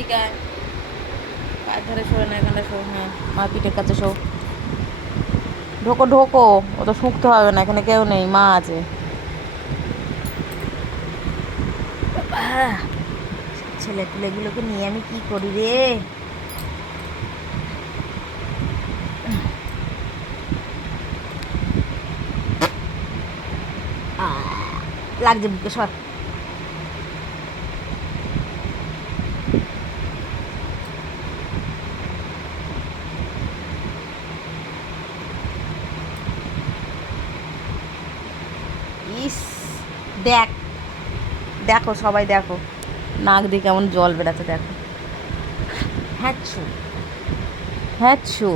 এদিকে আয়, পায়ের ধারে শোয় না, এখানে শো। হ্যাঁ, মা পিঠের কাছে শো। ঢোকো ঢোকো, ও তো শুকতে হবে না, এখানে কেউ নেই, মা আছে। ছেলে পুলেগুলোকে নিয়ে আমি কি করি রে। লাগছে বুকে, সর। ইস, দেখ, দেখো সবাই দেখো, নাক দিয়ে কেমন জল বেড়াচ্ছে দেখো। হ্যাঁ ছু, হ্যাঁ ছু।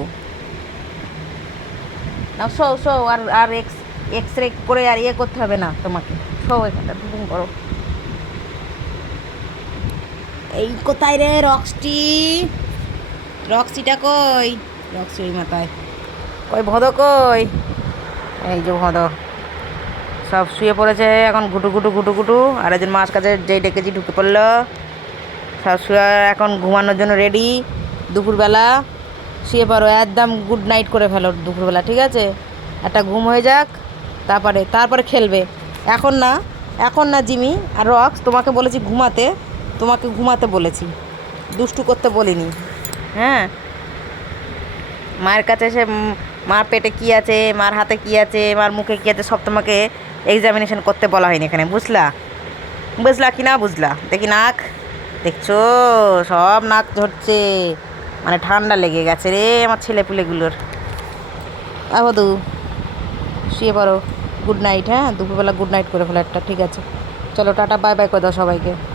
না শো শো, আর আর এক্স রে করে আর ইয়ে করতে হবে না তোমাকে। শো, এখানটা দুদিন করো। এই কোথায় রে রক্সটি? রক্সিটা কই? রক্সি ওই মাথায়। কই ভদ কই? এই যে ভদ, সব শুয়ে পড়েছে এখন, গুটু গুটু গুটু গুটু। আর একজন মাছ কাছে যেই ডেকেছি ঢুকে পড়লো। সব শুয়ে এখন ঘুমানোর জন্য রেডি। দুপুরবেলা শুয়ে পড়ো, একদম গুড নাইট করে ফেলো দুপুরবেলা, ঠিক আছে? একটা ঘুম হয়ে যাক, তারপরে তারপরে খেলবে। এখন না, এখন না জিমি আর রক্স, তোমাকে বলেছি ঘুমাতে, তোমাকে ঘুমাতে বলেছি, দুষ্টু করতে বলিনি। হ্যাঁ, মায়ের কাছে এসে মার পেটে কী আছে, মার হাতে কী আছে, মার মুখে কী আছে, সব তোমাকে এক্সামিনেশন করতে বলা হয়নি এখানে, বুঝলা? বুঝলা কি না বুঝলা? দেখি নাক, দেখছো? সব নাক ঝরছে, মানে ঠান্ডা লেগে গেছে রে আমার ছেলেপুলেগুলোর। আবদু, শুয়ে পড়ো, গুড নাইট। হ্যাঁ, দুপুরবেলা গুড নাইট করে ফেলো একটা, ঠিক আছে? চলো টাটা, বাই বাই করে দাও সবাইকে।